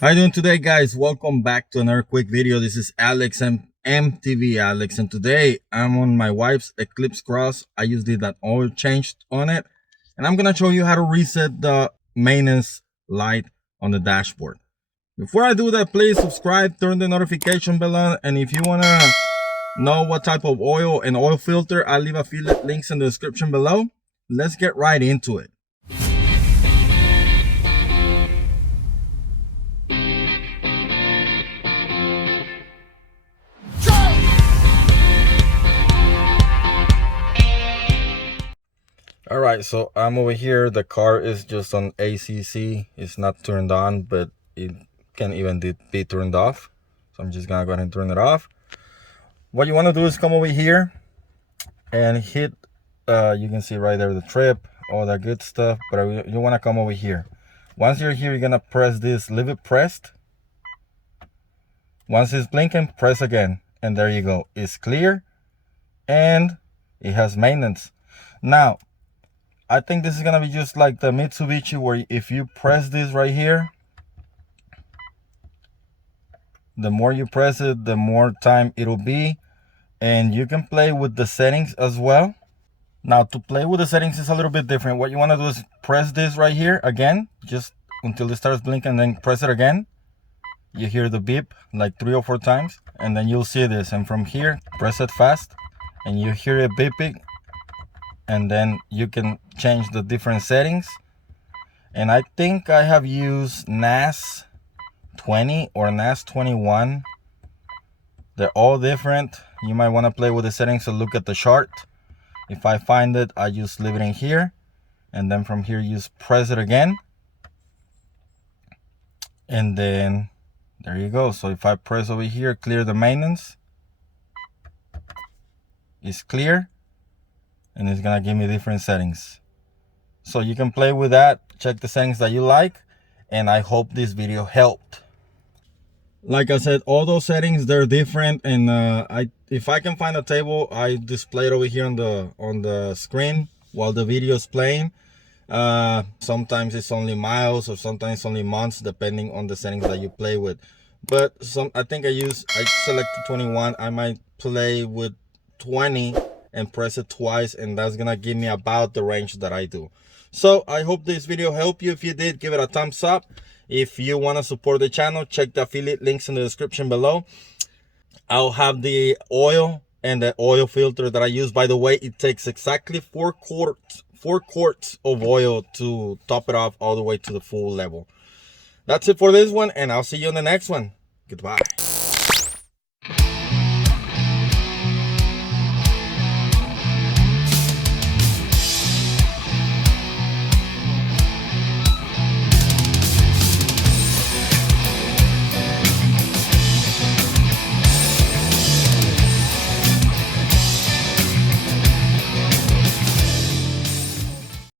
How you doing today, guys? Welcome back to another quick video. This is Alex MTV Alex, and today I'm on my wife's Eclipse Cross. I just did that oil change on it, and I'm gonna show you how to reset the maintenance light on the dashboard. Before I do that, please subscribe, turn the notification bell on, and if you wanna know what type of oil and oil filter, I'll leave affiliate links in the description below. Let's get right into it. All right, so I'm over here. The car is just on ACC. It's not turned on, but it can even be turned off. So I'm just gonna go ahead and turn it off. What you wanna do is come over here and hit, you can see right there the trip, all that good stuff, but you wanna come over here. Once you're here, you're gonna press this, leave it pressed. Once it's blinking, press again, and there you go. It's clear, and it has maintenance. Now, I think this is gonna be just like the Mitsubishi, where if you press this right here, the more you press it, the more time it'll be. And you can play with the settings as well. Now, to play with the settings is a little bit different. What you wanna do is press this right here again, just until it starts blinking, and then press it again. You hear the beep like 3 or 4 times, and then you'll see this. And from here, press it fast, and you hear it beeping. And then you can change the different settings. And I think I have used NAS 20 or NAS 21. They're all different. You might want to play with the settings, so look at the chart. If I find it, I just leave it in here, and then from here you just press it again, and then there you go. So if I press over here, clear the maintenance, it's clear, and it's gonna give me different settings. So you can play with that, check the settings that you like, and I hope this video helped. Like I said, all those settings, they're different, and if I can find a table, I display it over here on the screen while the video is playing. Sometimes it's only miles, or sometimes only months, depending on the settings that you play with. But I think I selected 21. I might play with 20 and press it twice, and that's gonna give me about the range that I do. So I hope this video helped you. If you did, give it a thumbs up. If you want to support the channel, check the affiliate links in the description below. I'll have the oil and the oil filter that I use. By the way, it takes exactly 4 quarts of oil to top it off all the way to the full level. That's it for this one, and I'll see you on the next one. Goodbye.